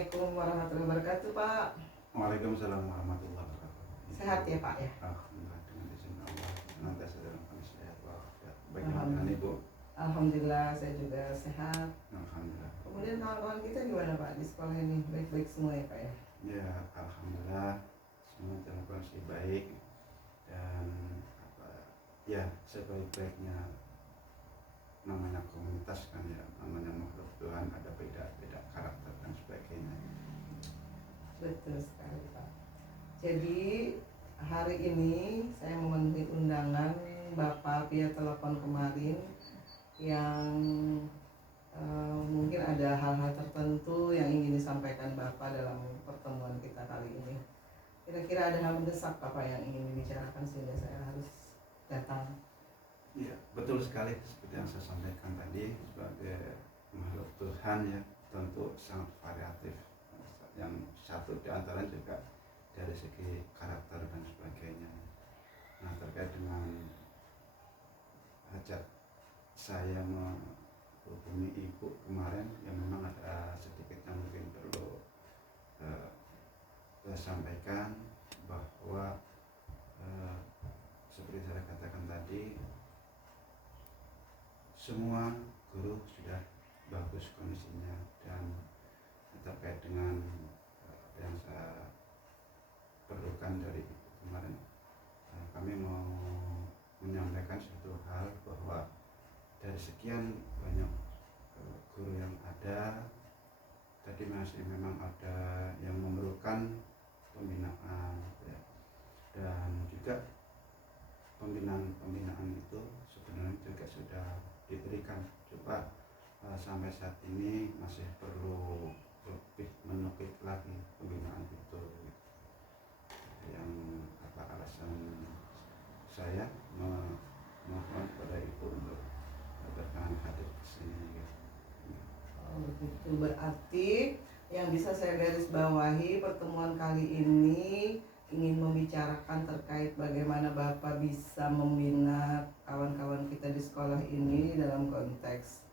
Assalamualaikum warahmatullahi wabarakatuh, Pak. Waalaikumsalam warahmatullahi wabarakatuh. Sehat ya, Pak ya? Alhamdulillah dengan izin Allah senantiasa dalam kondisi sehat walafiat. Bagaimana dengan Ibu? Alhamdulillah saya juga sehat. Alhamdulillah. Kemudian kawan-kawan kita gimana, Pak, di sekolah ini? Baik-baik semua ya, Pak ya? Ya, alhamdulillah semua dalam kondisi baik dan ya sebaik-baiknya namanya komunitas kan ya, namanya makhluk Tuhan, ada beda-beda karakter dan sebagainya. Betul sekali, Pak. Jadi hari ini saya memenuhi undangan Bapak via telepon kemarin yang mungkin ada hal-hal tertentu yang ingin disampaikan Bapak dalam pertemuan kita kali ini. Kira-kira ada hal mendesak Bapak yang ingin dibicarakan sehingga saya harus datang? Iya, betul sekali seperti yang saya sampaikan tadi, sebagai makhluk Tuhan ya tentu sangat variatif. Yang satu di antara juga dari segi karakter dan sebagainya. Nah, terkait dengan hajat saya menghubungi Ibu kemarin, yang memang ada sedikit yang mungkin perlu saya sampaikan, bahwa seperti saya katakan tadi, semua guru sudah bagus kondisinya, dan terkait dengan yang saya perlukan dari Ibu kemarin, kami mau menyampaikan suatu hal bahwa dari sekian banyak guru yang ada tadi masih memang ada yang memerlukan pembinaan ya. Dan juga pembinaan itu sebenarnya juga sudah diberikan, coba sampai saat ini masih perlu lebih menukik lagi pembinaan itu. Yang alasan saya mohon kepada Ibu untuk berkenan hadir di sini. Oh, begitu. Berarti yang bisa saya garis bawahi, pertemuan kali ini ingin membicarakan terkait bagaimana Bapak bisa membina kawan-kawan kita di sekolah ini dalam konteks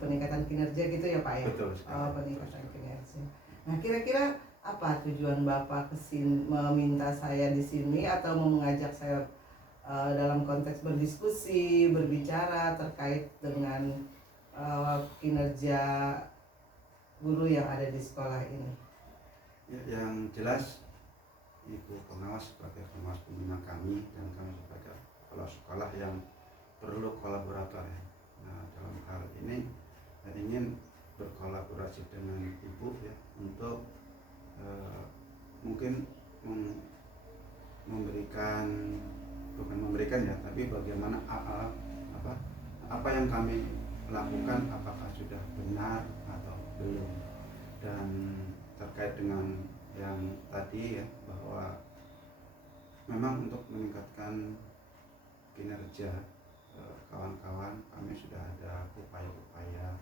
peningkatan kinerja gitu ya, Pak ya? Betul sekali. Peningkatan kinerja. Nah, kira-kira apa tujuan Bapak kesini meminta saya di sini atau mau mengajak saya dalam konteks berdiskusi, berbicara terkait dengan kinerja guru yang ada di sekolah ini? Ya, yang jelas Ibu pengawas sebagai pengawas pembina kami, dan kami sebagai kepala sekolah yang perlu kolaborator ya. Nah, dalam hal ini saya ingin berkolaborasi dengan Ibu ya untuk mungkin memberikan, bukan memberikan ya, tapi bagaimana apa yang kami lakukan apakah sudah benar atau belum. Dan terkait dengan yang tadi ya, bahwa memang untuk meningkatkan kinerja kawan-kawan kami sudah ada upaya-upaya,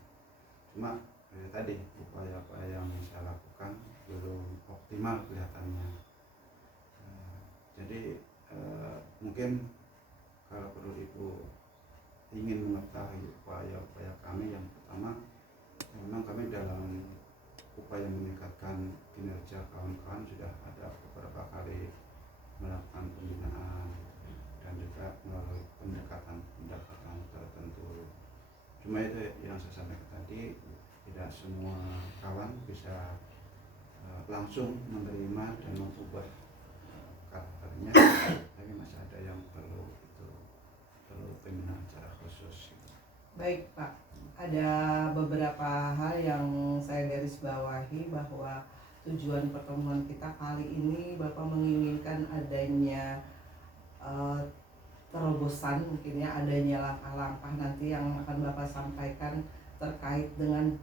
cuma tadi upaya-upaya yang saya lakukan belum optimal kelihatannya. Jadi mungkin kalau perlu Ibu ingin mengetahui upaya-upaya kami, yang pertama memang kami dalam upaya meningkatkan kinerja kawan-kawan sudah ada beberapa kali melakukan pembinaan dan juga melalui pendekatan tertentu. Cuma itu yang saya sampaikan tadi, tidak semua kawan bisa langsung menerima dan mengubah karakternya, tapi masih ada yang perlu pembinaan secara khusus. Baik, Pak. Ada beberapa hal yang saya garis bawahi, bahwa tujuan pertemuan kita kali ini Bapak menginginkan adanya terobosan, mungkin ya, adanya langkah-langkah nanti yang akan Bapak sampaikan terkait dengan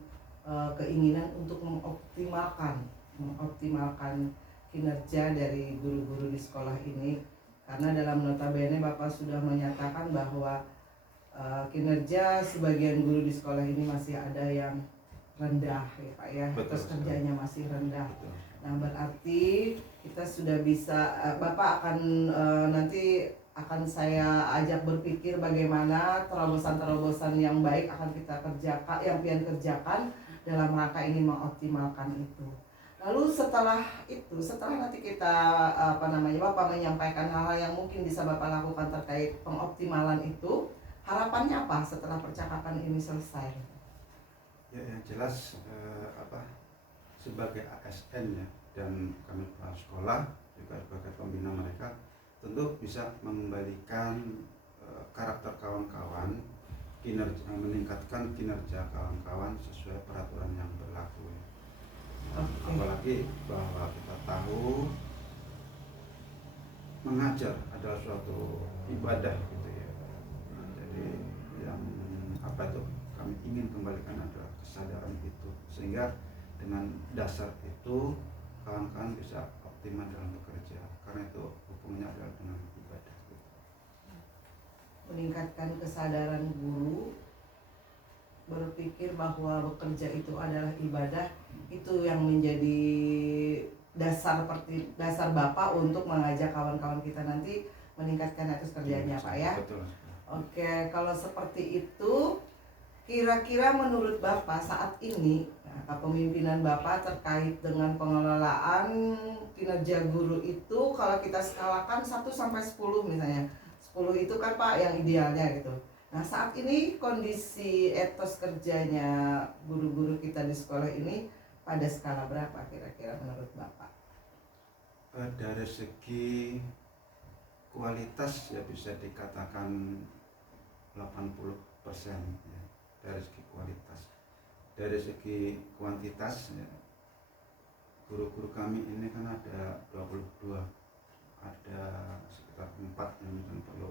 keinginan untuk mengoptimalkan kinerja dari guru-guru di sekolah ini. Karena dalam notabene Bapak sudah menyatakan bahwa kinerja sebagian guru di sekolah ini masih ada yang rendah ya, Pak ya. Terus kerjanya masih rendah. Nah, berarti kita sudah bisa, Bapak akan nanti akan saya ajak berpikir bagaimana terobosan-terobosan yang baik akan kita kerjakan, yang pian kerjakan dalam rangka ini mengoptimalkan itu. Lalu setelah nanti kita Bapak menyampaikan hal-hal yang mungkin bisa Bapak lakukan terkait pengoptimalan itu, harapannya apa setelah percakapan ini selesai? Ya, yang jelas sebagai ASN ya, dan kami kepala sekolah juga sebagai pembina mereka tentu bisa mengembalikan karakter kawan-kawan, meningkatkan kinerja kawan-kawan sesuai peraturan yang berlaku ya. Apalagi bahwa kita tahu mengajar adalah suatu ibadah gitu ya. Jadi yang kami ingin kembalikan adalah kesadaran itu, sehingga dengan dasar itu kawan-kawan bisa optimal dalam bekerja, karena itu hubungannya adalah dengan ibadah gitu. Meningkatkan kesadaran guru berpikir bahwa bekerja itu adalah ibadah, itu yang menjadi dasar Bapak untuk mengajak kawan-kawan kita nanti meningkatkan etos kerjanya, Pak ya. Betul. Oke, kalau seperti itu, kira-kira menurut Bapak saat ini kepemimpinan Bapak terkait dengan pengelolaan kinerja guru itu, kalau kita skalakan 1 sampai 10 misalnya. 10 itu kan Pak yang idealnya gitu. Nah, saat ini kondisi etos kerjanya guru-guru kita di sekolah ini pada skala berapa kira-kira menurut Bapak? Dari segi kualitas ya bisa dikatakan 80% ya, dari segi kualitas. Dari segi kuantitas ya, guru-guru kami ini kan ada 22, ada sekitar 4 yang perlu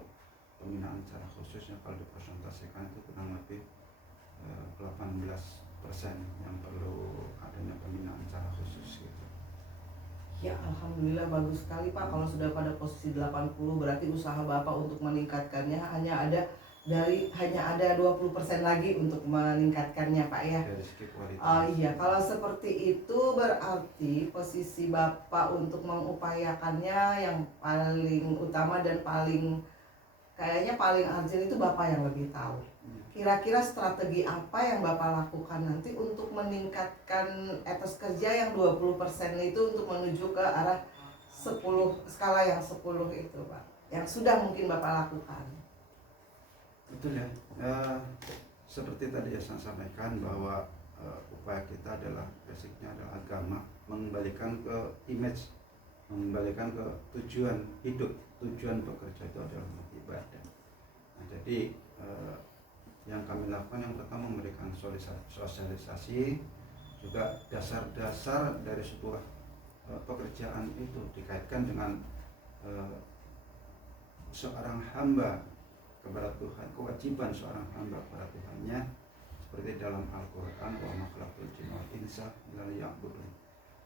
pembinaan secara khusus, yang kalau dipresentasikan itu kurang lebih 18% yang perlu adanya pembinaan secara khusus gitu. Ya, alhamdulillah bagus sekali Pak. Kalau sudah pada posisi 80, berarti usaha Bapak untuk meningkatkannya hanya ada 20% lagi untuk meningkatkannya Pak ya. Dari segi kualitas. Oh iya, kalau seperti itu berarti posisi Bapak untuk mengupayakannya yang paling utama dan kayaknya paling urgent itu Bapak yang lebih tahu. Kira-kira strategi apa yang Bapak lakukan nanti untuk meningkatkan etos kerja yang 20% itu untuk menuju ke arah 10, skala yang 10 itu Pak, yang sudah mungkin Bapak lakukan? Betul ya, seperti tadi ya saya sampaikan bahwa upaya kita adalah basicnya adalah agama, mengembalikan ke image, mengembalikan ke tujuan hidup, tujuan bekerja itu adalah ibadah. Nah, jadi yang kami lakukan yang pertama memberikan sosialisasi, juga dasar-dasar dari sebuah pekerjaan itu dikaitkan dengan seorang hamba kepada Tuhan, kewajiban seorang hamba kepada Tuhannya, seperti dalam Al-Quran, wa ma khalaqtul jinna wal insa illa liya'budun.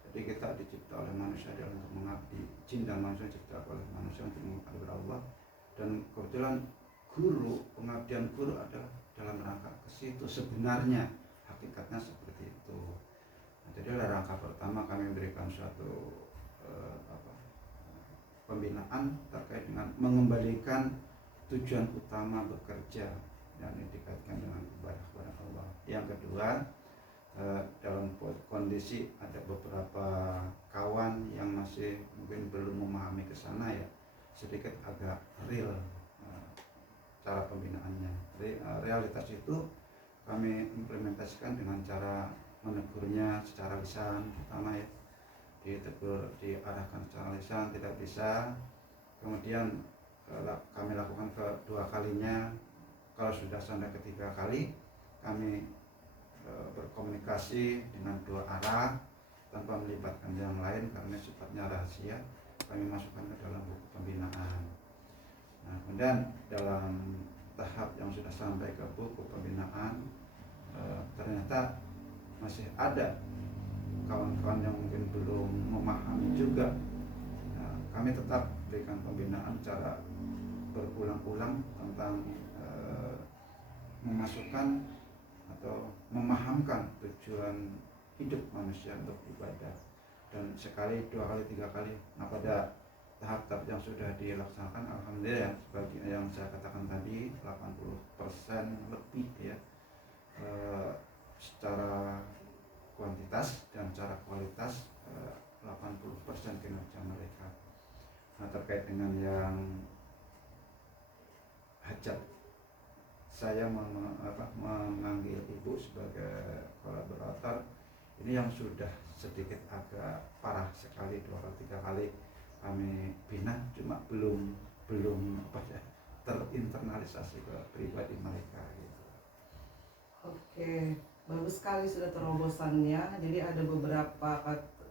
Jadi kita dicipta oleh manusia adalah untuk mengabdi, jin dan manusia dicipta oleh manusia untuk mengabdi Allah. Dan kebetulan pengabdian guru adalah dalam rangka ke situ, sebenarnya hakikatnya seperti itu. Nah, jadi rangka pertama kami memberikan suatu pembinaan terkait dengan mengembalikan tujuan utama bekerja, yang dikaitkan dengan ibadah kepada Allah. Yang kedua, dalam kondisi ada beberapa kawan yang masih mungkin belum memahami ke sana ya, sedikit agak real cara pembinaannya. Realitas itu kami implementasikan dengan cara menegurnya secara lisan pertama ya, ditegur, diarahkan secara lisan, tidak bisa, kemudian kami lakukan kedua kalinya. Kalau sudah sampai ketiga kali, kami berkomunikasi dengan dua arah tanpa melibatkan yang lain karena sifatnya rahasia, kami masukkan ke dalam buku pembinaan. Nah, kemudian dalam tahap yang sudah sampai ke buku pembinaan, ternyata masih ada kawan-kawan yang mungkin belum memahami juga. Nah, kami tetap berikan pembinaan secara berulang-ulang tentang memasukkan atau memahamkan tujuan hidup manusia untuk ibadah, dan sekali, dua kali, tiga kali. Nah, pada tahap-tahap yang sudah dilaksanakan, alhamdulillah, sebagai yang saya katakan tadi, 80% lebih ya, secara kuantitas dan secara kualitas kepuasan kinerja mereka. Nah, terkait dengan yang hajat, saya memanggil ibu sebagai kolaborator ini yang sudah sedikit agak parah sekali, 2 atau 3 kali kami bina, cuma belum terinternalisasi ke pribadi mereka gitu. Oke, bagus sekali sudah terobosannya. Jadi ada beberapa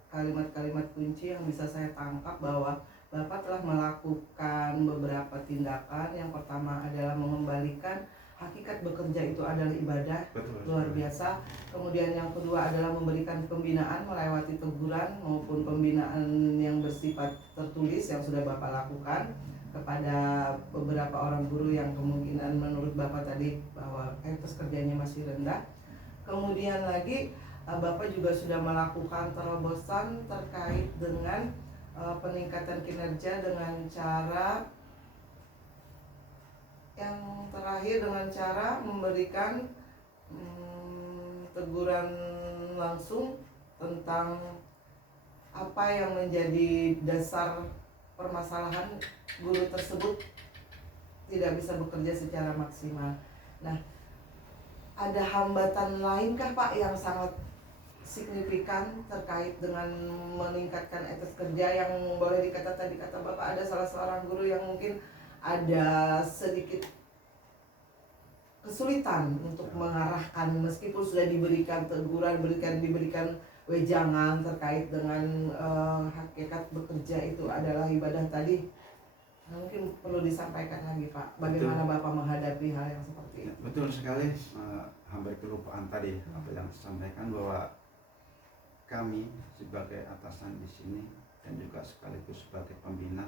kalimat-kalimat kunci yang bisa saya tangkap bahwa Bapak telah melakukan beberapa tindakan. Yang pertama adalah mengembalikan hakikat bekerja itu adalah ibadah. Betul, Luar biasa. Kemudian yang kedua adalah memberikan pembinaan melewati teguran maupun pembinaan yang bersifat tertulis yang sudah Bapak lakukan kepada beberapa orang guru yang kemungkinan menurut Bapak tadi bahwa etos kerjanya masih rendah. Kemudian lagi Bapak juga sudah melakukan terobosan terkait dengan peningkatan kinerja dengan cara yang terakhir, dengan cara memberikan teguran langsung tentang apa yang menjadi dasar permasalahan guru tersebut tidak bisa bekerja secara maksimal. Nah, ada hambatan lainkah Pak yang sangat signifikan terkait dengan meningkatkan etos kerja yang boleh dikata tadi kata Bapak ada salah seorang guru yang mungkin ada sedikit kesulitan untuk mengarahkan meskipun sudah diberikan teguran, diberikan wejangan terkait dengan hakikat bekerja itu adalah ibadah tadi. Mungkin perlu disampaikan lagi Pak, bagaimana Betul. Bapak menghadapi hal yang seperti itu? Betul sekali, hampir kelupaan tadi apa yang disampaikan bahwa kami sebagai atasan di sini dan juga sekaligus sebagai pembina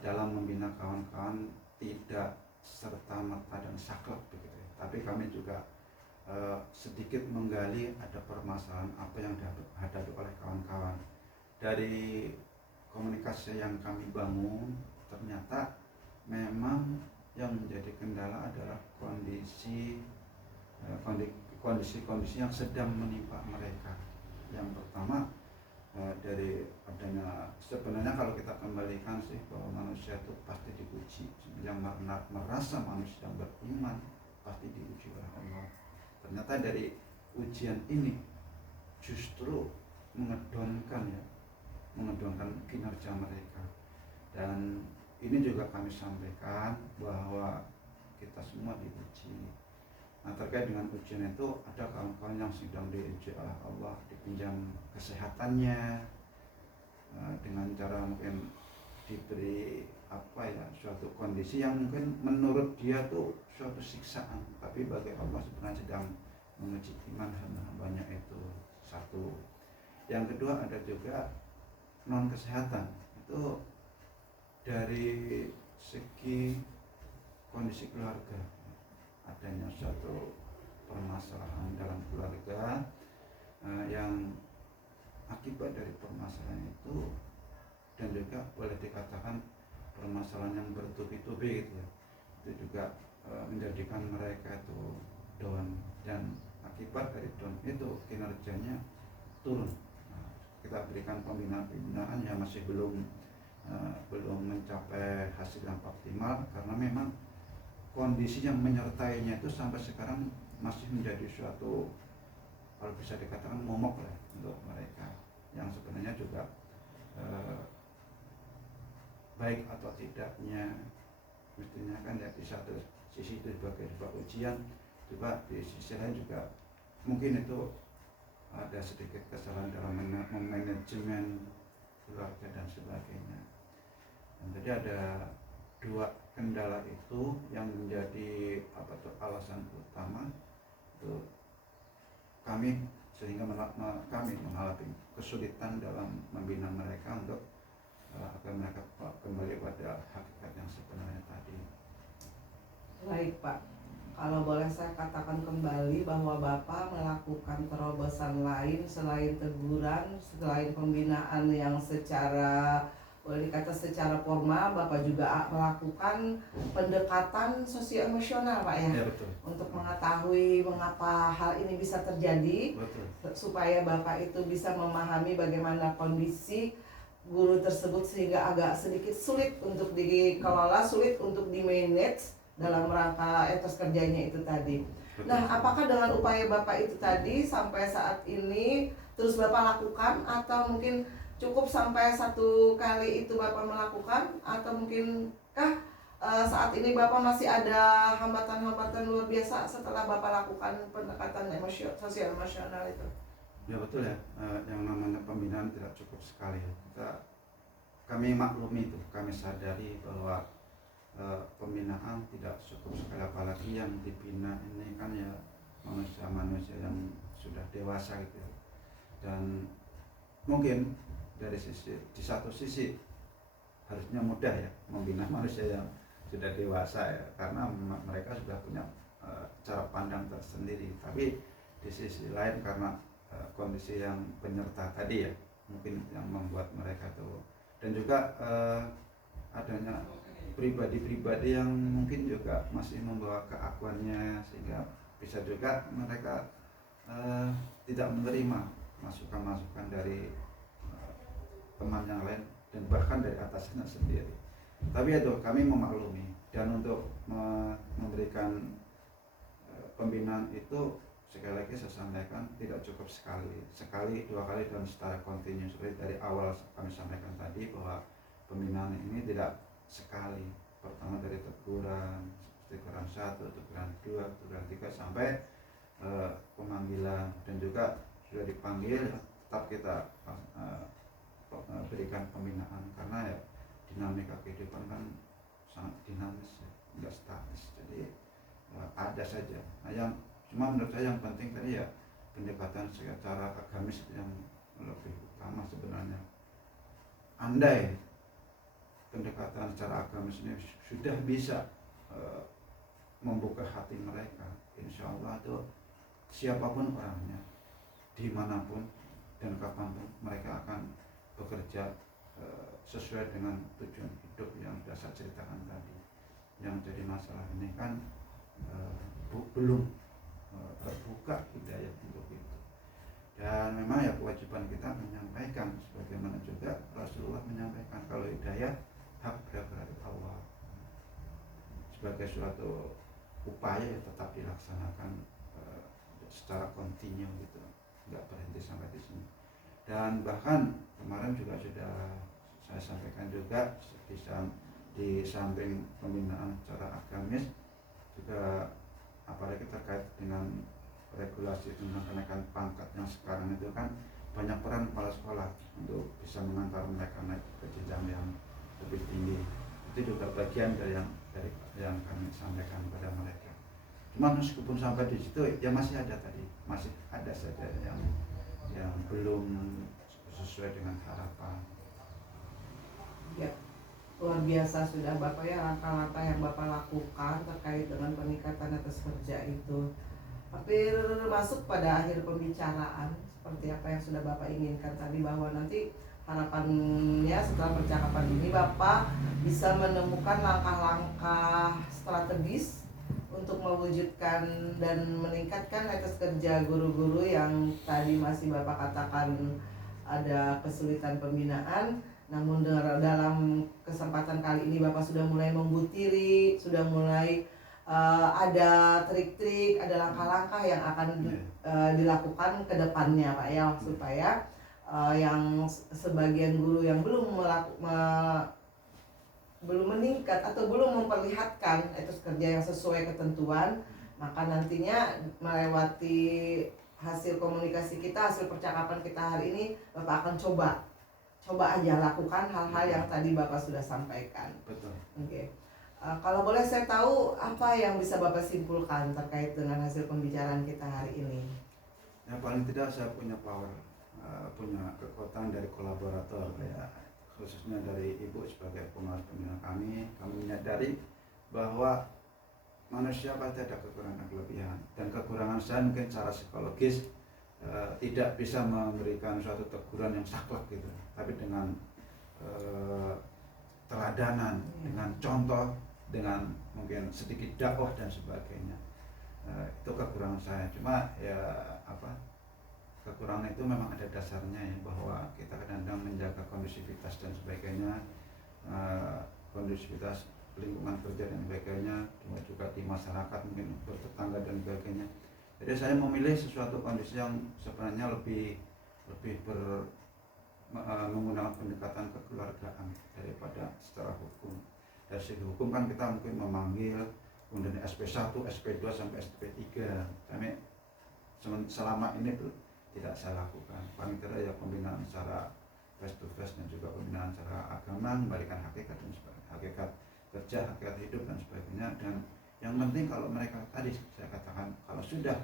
dalam membina kawan-kawan tidak serta-merta dan saklek begitu ya. Tapi kami juga sedikit menggali ada permasalahan apa yang dihadapi oleh kawan-kawan. Dari komunikasi yang kami bangun ternyata memang yang menjadi kendala adalah kondisi yang sedang menimpa mereka. Yang pertama dari adanya, sebenarnya kalau kita kembalikan sih bahwa manusia itu pasti diuji. Yang merasa manusia beriman pasti diuji oleh Allah. Ternyata dari ujian ini justru mengedonkan kinerja mereka. Dan ini juga kami sampaikan bahwa kita semua diuji. Nah, terkait dengan ujian itu ada kawan-kawan yang sedang diuji oleh Allah, dipinjam kesehatannya dengan cara mungkin diberi suatu kondisi yang mungkin menurut dia tuh suatu siksaan, tapi bagi Allah sebenarnya sedang menguji iman hamba-hambanya itu. Satu. Yang kedua ada juga non kesehatan, itu dari segi kondisi keluarga, adanya suatu permasalahan dalam keluarga yang akibat dari permasalahan itu, dan juga boleh dikatakan permasalahan yang bertubi-tubi gitu ya, itu juga menjadikan mereka itu down, dan akibat dari down itu kinerjanya turun. Kita berikan pembinaan yang masih belum mencapai hasil yang optimal karena memang kondisi yang menyertainya itu sampai sekarang masih menjadi suatu, kalau bisa dikatakan momok lah untuk mereka, yang sebenarnya juga baik atau tidaknya mestinya kan ya di satu sisi itu sebagai sebuah ujian, juga di sisi lain juga mungkin itu ada sedikit kesalahan dalam manajemen keluarga dan sebagainya. Dan jadi ada dua kendala itu yang menjadi alasan utama itu kami, sehingga kami mengalami kesulitan dalam membina mereka untuk agar mereka kembali pada hakikat yang sebenarnya tadi. Baik Pak, kalau boleh saya katakan kembali bahwa Bapak melakukan terobosan lain selain teguran, selain pembinaan yang secara boleh dikata secara formal, Bapak juga melakukan pendekatan sosio-emosional Pak ya, Betul. untuk mengetahui mengapa hal ini bisa terjadi. Betul. Supaya Bapak itu bisa memahami bagaimana kondisi guru tersebut sehingga agak sedikit sulit untuk dikelola, sulit untuk di manage dalam rangka etos kerjanya itu tadi. Nah, apakah dengan upaya Bapak itu tadi sampai saat ini terus Bapak lakukan, atau mungkin cukup sampai satu kali itu Bapak melakukan, atau mungkinkah saat ini Bapak masih ada hambatan-hambatan luar biasa setelah Bapak lakukan pendekatan sosial emosional itu? Ya betul ya, yang namanya pembinaan tidak cukup sekali ya. Kami maklumi itu, kami sadari bahwa pembinaan tidak cukup sekali, apalagi yang dibina ini kan ya manusia-manusia yang sudah dewasa gitu ya. Dan mungkin di satu sisi harusnya mudah ya membina manusia yang sudah dewasa ya, karena mereka sudah punya cara pandang tersendiri. Tapi di sisi lain karena kondisi yang penyerta tadi ya, mungkin yang membuat mereka tuh, dan juga adanya pribadi-pribadi yang mungkin juga masih membawa keakuannya, sehingga bisa juga mereka tidak menerima masukan-masukan dari teman yang lain dan bahkan dari atasnya sendiri. Tapi itu kami memaklumi, dan untuk memberikan pembinaan itu sekali lagi saya sampaikan tidak cukup sekali dua kali dan secara kontinu, seperti dari awal kami sampaikan tadi bahwa pembinaan ini tidak sekali. Pertama dari teguran 1, teguran 2, teguran 3 sampai pemanggilan, dan juga sudah dipanggil tetap kita berikan pembinaan, karena ya dinamika kehidupan kan sangat dinamis ya, nggak statis, jadi ada saja. Nah, yang cuma menurut saya yang penting tadi ya pendekatan secara agamis yang lebih utama sebenarnya. Andai pendekatan secara agamis ini sudah bisa membuka hati mereka, insya Allah itu siapapun orangnya, dimanapun dan kapanpun mereka akan bekerja sesuai dengan tujuan hidup yang sudah saya ceritakan tadi. Yang jadi masalah ini kan belum terbuka hidayah untuk itu, dan memang ya kewajiban kita menyampaikan, sebagaimana juga Rasulullah menyampaikan kalau hidayah hak dari Allah, sebagai suatu upaya ya tetap dilaksanakan secara kontinu gitu, nggak berhenti sampai di sini. Dan bahkan kemarin juga sudah saya sampaikan juga, di samping pembinaan secara agamis juga, apalagi terkait dengan regulasi tentang kenaikan pangkat yang sekarang itu kan banyak peran kepala sekolah untuk bisa mengantar mereka naik ke jenjang yang lebih tinggi. Itu juga bagian dari yang kami sampaikan kepada mereka. Cuma meskipun sampai di situ ya masih ada saja yang belum sesuai dengan harapan. Ya, luar biasa sudah Bapak ya langkah-langkah yang Bapak lakukan terkait dengan peningkatan etos kerja itu. Hampir masuk pada akhir pembicaraan, seperti apa yang sudah Bapak inginkan tadi, bahwa nanti harapannya setelah percakapan ini Bapak bisa menemukan langkah-langkah strategis untuk mewujudkan dan meningkatkan etos kerja guru-guru yang tadi masih Bapak katakan ada kesulitan pembinaan. Namun dalam kesempatan kali ini Bapak sudah mulai membutiri, sudah mulai ada trik-trik, ada langkah-langkah yang akan dilakukan ke depannya Pak ya, supaya yang sebagian guru yang belum meningkat atau belum memperlihatkan etos kerja yang sesuai ketentuan, maka nantinya melewati hasil komunikasi kita, hasil percakapan kita hari ini, Bapak akan coba aja lakukan hal-hal yang tadi Bapak sudah sampaikan. Betul. Oke. Kalau boleh saya tahu apa yang bisa Bapak simpulkan terkait dengan hasil pembicaraan kita hari ini? Ya paling tidak saya punya power, punya kekuatan dari kolaborator ya, khususnya dari Ibu sebagai pengawas pembina kami menyadari bahwa manusia pasti ada kekurangan kelebihan, dan kekurangan saya mungkin secara psikologis tidak bisa memberikan suatu teguran yang saklek gitu, tapi dengan teladanan, dengan contoh, dengan mungkin sedikit dakwah dan sebagainya. Itu kekurangan saya. Cuma ya kekurangan itu memang ada dasarnya ya, bahwa kita kadang-kadang menjaga kondisi kondusivitas dan sebagainya, kondusivitas lingkungan kerja dan sebagainya, juga di masyarakat mungkin bertetangga dan sebagainya. Jadi saya memilih sesuatu kondisi yang sebenarnya lebih menggunakan pendekatan kekeluargaan daripada secara hukum. Dari segi hukum kan kita mungkin memanggil kemudian SP1, SP2 sampai SP3. Kami selama ini tidak saya lakukan. Paling tidak ya pembinaan secara face to face dan juga pembinaan secara agama, memberikan hakikat dan sebagainya, hakikat kerja, hakikat hidup dan sebagainya. Dan yang penting kalau mereka tadi saya katakan kalau sudah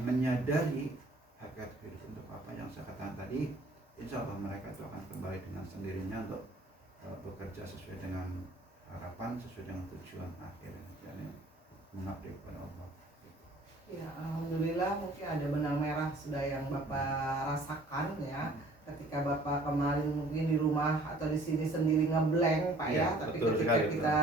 menyadari hakikat hidup untuk apa yang saya katakan tadi, insya Allah mereka itu akan kembali dengan sendirinya untuk bekerja sesuai dengan harapan, sesuai dengan tujuan akhir, yakni mengabdi kepada Allah. Ya, alhamdulillah mungkin ada benang merah sudah yang Bapak rasakan ya. Ketika Bapak kemarin mungkin di rumah atau di sini sendiri ngeblank Pak ya, tapi ketika kita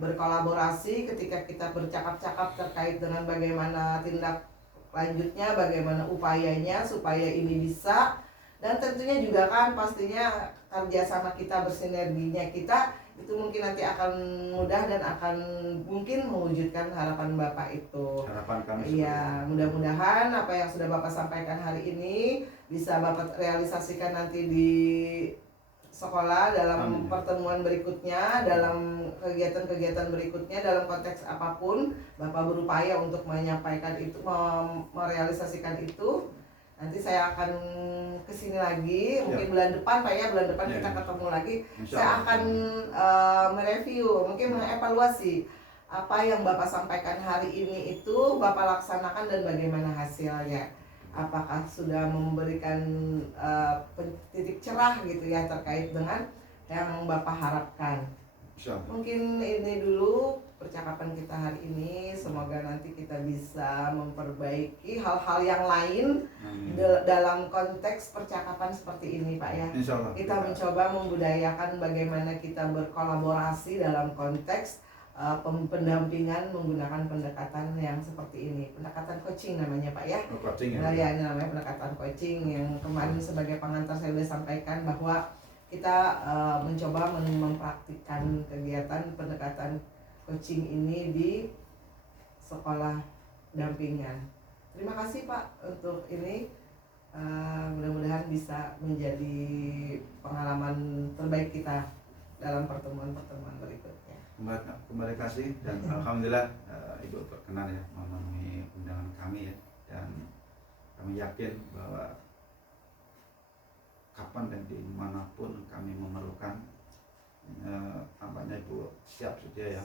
berkolaborasi, ketika kita bercakap-cakap terkait dengan bagaimana tindak lanjutnya, bagaimana upayanya supaya ini bisa, dan tentunya juga kan pastinya kerjasama kita, bersinerginya kita itu mungkin nanti akan mudah dan akan mungkin mewujudkan harapan Bapak itu. Harapan kami. Iya, mudah-mudahan apa yang sudah Bapak sampaikan hari ini bisa Bapak realisasikan nanti di sekolah dalam pertemuan berikutnya, dalam kegiatan-kegiatan berikutnya, dalam konteks apapun Bapak berupaya untuk menyampaikan itu, merealisasikan itu. Nanti saya akan kesini lagi, mungkin bulan depan Pak ya, bulan depan kita ketemu lagi. Saya akan mereview, mungkin mengevaluasi apa yang Bapak sampaikan hari ini itu Bapak laksanakan dan bagaimana hasilnya. Apakah sudah memberikan titik cerah gitu ya terkait dengan yang Bapak harapkan. Mungkin ini dulu percakapan kita hari ini, semoga nanti kita bisa memperbaiki hal-hal yang lain dalam konteks percakapan seperti ini Pak ya. Kita mencoba membudayakan bagaimana kita berkolaborasi dalam konteks pendampingan menggunakan pendekatan yang seperti ini, pendekatan coaching namanya Pak ya. Ya, ini namanya pendekatan coaching yang kemarin sebagai pengantar saya sudah sampaikan bahwa kita mencoba mempraktikkan kegiatan pendekatan coaching ini di sekolah dampingan. Terima kasih Pak untuk ini, mudah-mudahan bisa menjadi pengalaman terbaik kita dalam pertemuan-pertemuan berikutnya. Kembali kasih dan alhamdulillah Ibu berkenan ya memenuhi undangan kami ya, dan kami yakin bahwa kapan dan dimanapun kami memerlukan, tampaknya Ibu siap sedia ya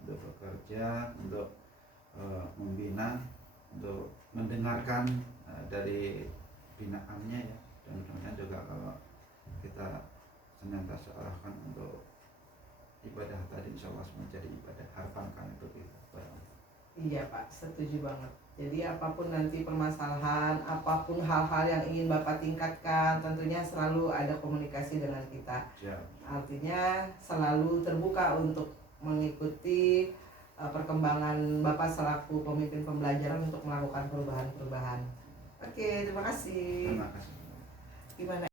untuk bekerja, untuk membina, untuk mendengarkan dari binaannya ya, dan mudah-mudahan juga kalau kita senantiasa arahkan untuk ibadah tadi insya Allah menjadi ibadah harapan kami begitu. Iya Pak, setuju banget. Jadi apapun nanti permasalahan, apapun hal-hal yang ingin Bapak tingkatkan, tentunya selalu ada komunikasi dengan kita. Artinya selalu terbuka untuk mengikuti perkembangan Bapak selaku pemimpin pembelajaran untuk melakukan perubahan-perubahan. Oke, terima kasih. Terima kasih. Gimana?